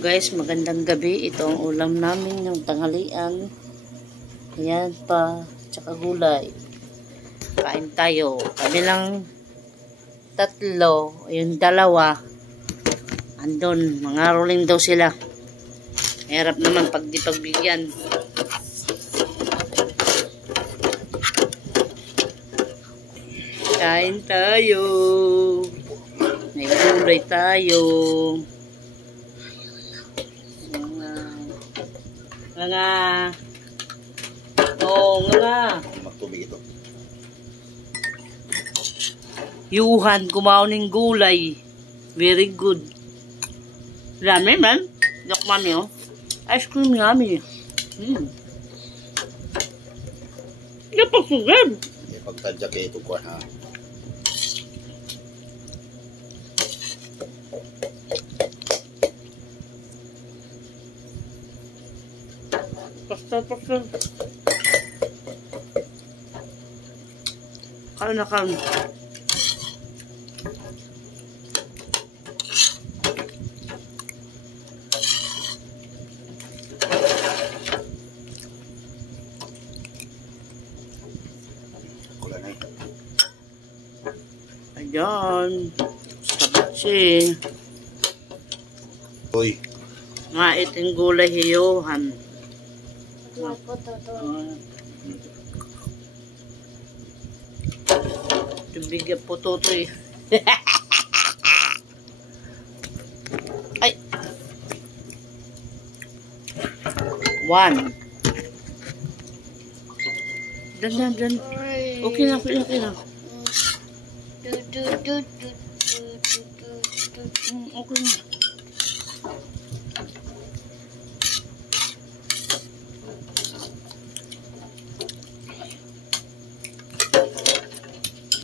Guys, magandang gabi. Ito ang ulam namin yung tanghalian. Ayan pa, tsaka gulay. Kain tayo. Kami lang tatlo, yung dalawa andun, mga rolling daw sila. Hirap naman pag di pagbigyan. Kain tayo. May gulay tayo. Nga. Oo, nga. Magtubig ito. Yuhan, kumaon ng gulay. Very good. Dami man. Dok mami, oh. Ice cream yummy. Napasugad. Pagtadya kayo ito ko, ha? Pasta. Kain na kain. Ayan. Sabatsi. Uy. Nga iting gulay hiyuhan. Tubig po to eh. Ay. 1. Dan. Okay na. Okay na.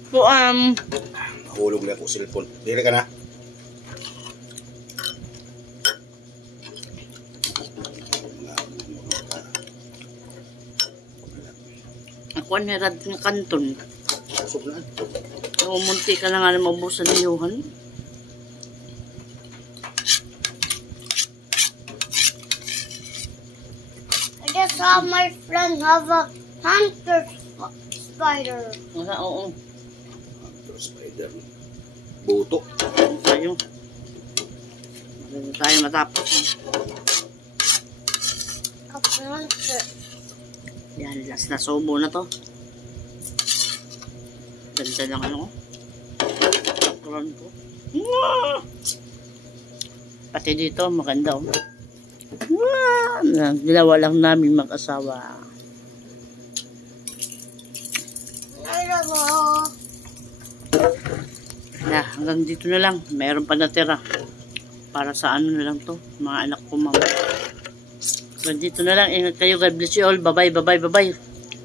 So, Mahulog na po cellphone. Dili ka na. ako nirad ng kanton. Usok na. Umunti ka na nga na mabusan ng yuhan. I just saw my friend have a hunter spider. Oo. Hunter spider. Buto. Tayo. Maganda tayo matapos. A hunter. Yan, last na subo na to. Ganda lang ano. Takron ko. Pati dito, maganda oh. Ginawa lang namin mag-asawa. Na, hanggang dito na lang. Meron pa natira. Para sa ano na lang to. Mga anak ko, mama. So, dito na lang. Ingat kayo. God bless you all. Bye-bye.